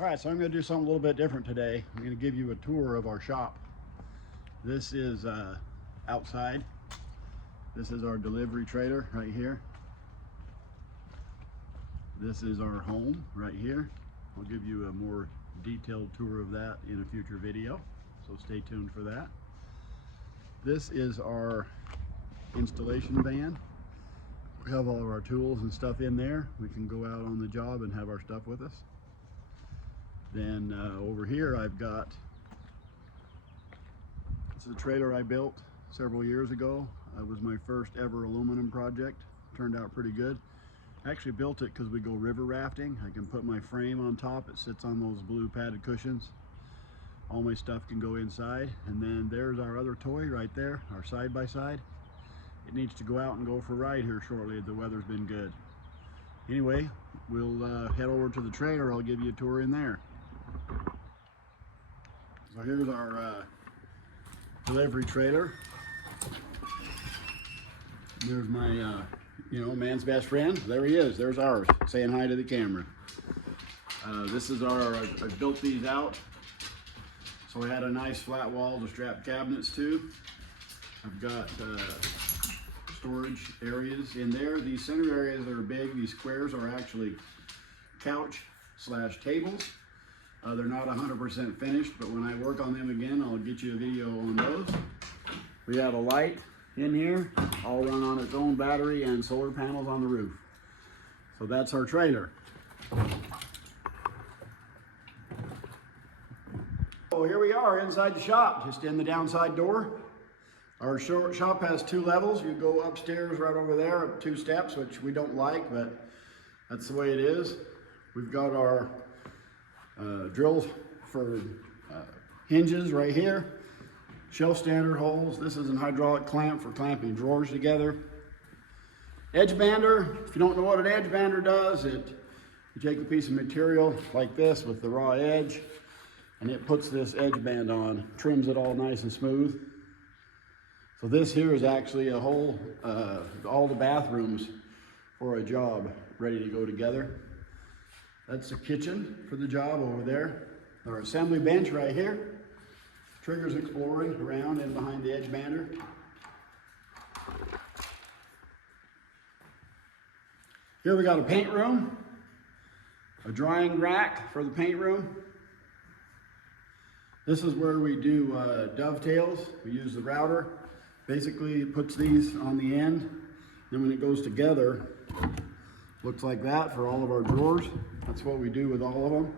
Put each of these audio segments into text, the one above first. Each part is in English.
All right, so I'm going to do something a little bit different today. I'm going to give you a tour of our shop. This is outside. This is our delivery trailer right here. This is our home right here. I'll give you a more detailed tour of that in a future video, so stay tuned for that. This is our installation van. We have all of our tools and stuff in there. We can go out on the job and have our stuff with us. Then over here I've got, this is a trailer I built several years ago. It was my first ever aluminum project. Turned out pretty good. I actually built it because we go river rafting. I can put my frame on top. It sits on those blue padded cushions. All my stuff can go inside. And then there's our other toy right there, our side-by-side. It needs to go out and go for a ride here shortly. The weather's been good. Anyway, we'll head over to the trailer. I'll give you a tour in there. So here's our delivery trailer. There's my, man's best friend. There he is. There's ours, saying hi to the camera. This is our, I built these out. So I had a nice flat wall to strap cabinets to. I've got storage areas in there. These center areas that are big, these squares are actually couch/tables. They're not 100% finished, but when I work on them again, I'll get you a video on those. We have a light in here, all run on its own battery and solar panels on the roof. So that's our trailer. So here we are inside the shop, just in the downside door. Our shop has 2 levels. You go upstairs right over there, up 2 steps, which we don't like, but that's the way it is. We've got our drills for hinges right here, shelf standard holes. This is an hydraulic clamp for clamping drawers together. Edge bander, if you don't know what an edge bander does, you take a piece of material like this with the raw edge, and it puts this edge band on, trims it all nice and smooth. So this here is actually a whole, all the bathrooms for a job ready to go together. That's the kitchen for the job over there. Our assembly bench right here. Triggers exploring around and behind the edge bander. Here we got a paint room, a drying rack for the paint room. This is where we do dovetails. We use the router. Basically, it puts these on the end. Then when it goes together, looks like that for all of our drawers. That's what we do with all of them.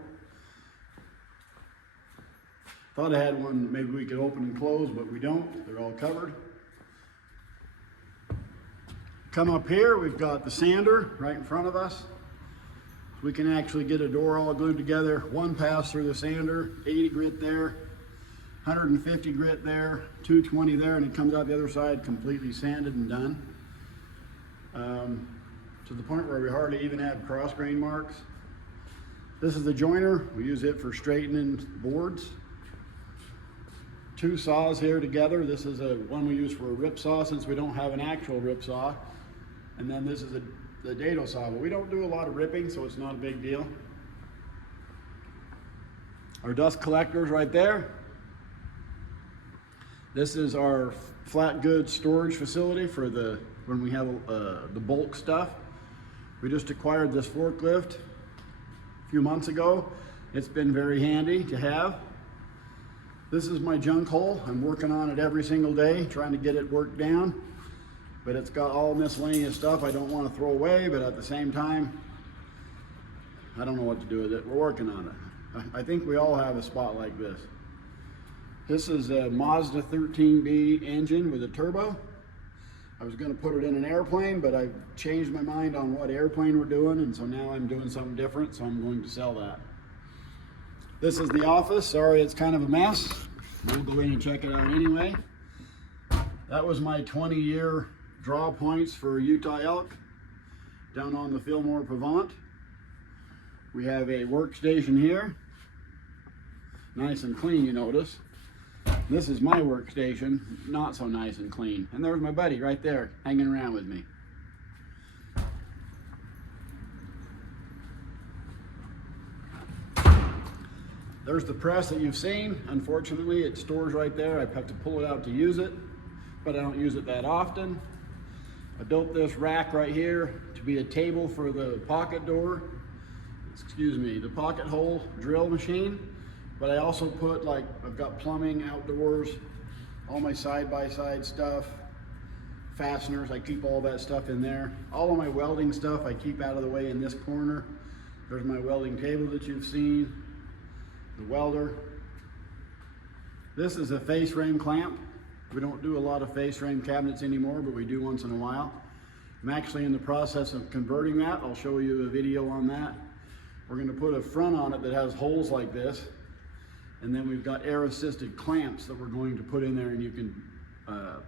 Thought I had one maybe we could open and close, but we don't. They're all covered. Come up here, we've got the sander right in front of us. We can actually get a door all glued together. One pass through the sander, 80 grit there, 150 grit there, 220 there, and it comes out the other side completely sanded and done. To the point where we hardly even have cross grain marks. This is the joiner. We use it for straightening boards. 2 saws here together. This is one we use for a rip saw since we don't have an actual rip saw. And then this is the dado saw, but we don't do a lot of ripping, so it's not a big deal. Our dust collectors right there. This is our flat goods storage facility for when we have the bulk stuff. We just acquired this forklift a few months ago. It's been very handy to have. This is my junk hole. I'm working on it every single day, trying to get it worked down. But it's got all miscellaneous stuff I don't want to throw away, but at the same time, I don't know what to do with it. We're working on it. I think we all have a spot like this. This is a Mazda 13B engine with a turbo. I was going to put it in an airplane, but I changed my mind on what airplane we're doing, and so now I'm doing something different, so I'm going to sell that. This is the office. Sorry, it's kind of a mess. We'll go in and check it out anyway. That was my 20-year draw points for Utah elk down on the Fillmore Pavant. We have a workstation here. Nice and clean, you notice. This is my workstation, not so nice and clean. And there's my buddy right there, hanging around with me. There's the press that you've seen. Unfortunately, it stores right there. I have to pull it out to use it, but I don't use it that often. I built this rack right here to be a table for the pocket door, the pocket hole drill machine. But I also put, like, I've got plumbing, outdoors, all my side-by-side stuff, fasteners, I keep all that stuff in there. All of my welding stuff I keep out of the way in this corner. There's my welding table that you've seen, the welder. This is a face frame clamp. We don't do a lot of face frame cabinets anymore, but we do once in a while. I'm actually in the process of converting that. I'll show you a video on that. We're going to put a front on it that has holes like this, and then we've got air assisted clamps that we're going to put in there, and you can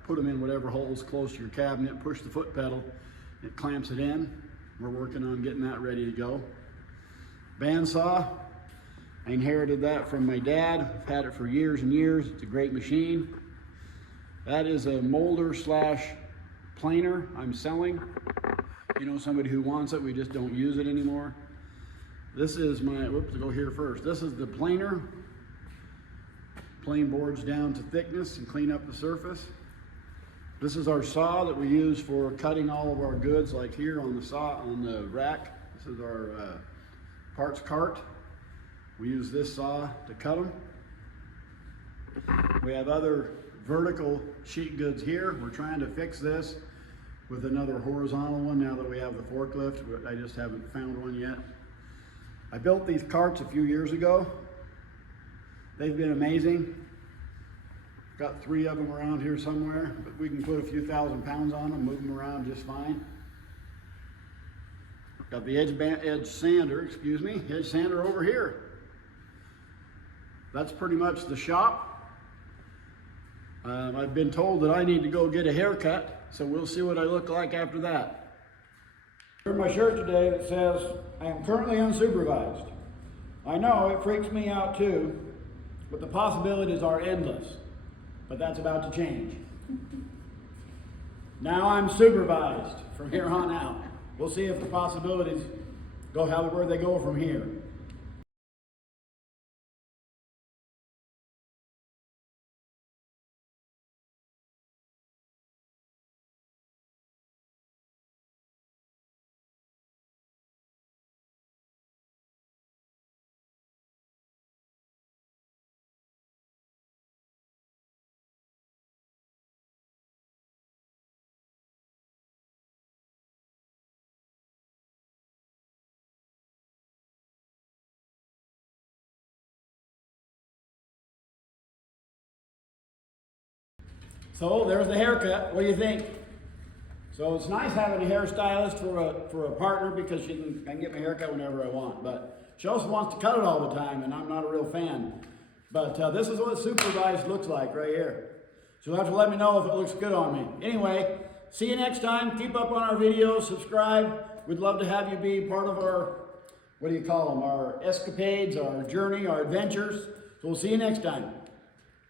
put them in whatever holes close to your cabinet, push the foot pedal, it clamps it in. We're working on getting that ready to go. Bandsaw, I inherited that from my dad. I've had it for years and years. It's a great machine. That is a molder slash planer I'm selling. You know, somebody who wants it, we just don't use it anymore. This is my, whoops, I'll go here first. This is the planer. Plane boards down to thickness and clean up the surface. This is our saw that we use for cutting all of our goods, like here on the saw, on the rack. This is our parts cart. We use this saw to cut them. We have other vertical sheet goods here. We're trying to fix this with another horizontal one now that we have the forklift, but I just haven't found one yet. I built these carts a few years ago. They've been amazing. Got 3 of them around here somewhere, but we can put a few thousand pounds on them, move them around just fine. Got the edge sander over here. That's pretty much the shop. I've been told that I need to go get a haircut, so we'll see what I look like after that. Here's my shirt today that says, I am currently unsupervised. I know it freaks me out too, but the possibilities are endless. But that's about to change. Now I'm supervised from here on out. We'll see if the possibilities go where they go from here. So there's the haircut. What do you think? So it's nice having a hairstylist for a partner because I can get my haircut whenever I want. But she also wants to cut it all the time, and I'm not a real fan. But this is what supervised looks like right here. So you'll have to let me know if it looks good on me. Anyway, see you next time. Keep up on our videos. Subscribe. We'd love to have you be part of our, what do you call them, our escapades, our journey, our adventures. So we'll see you next time.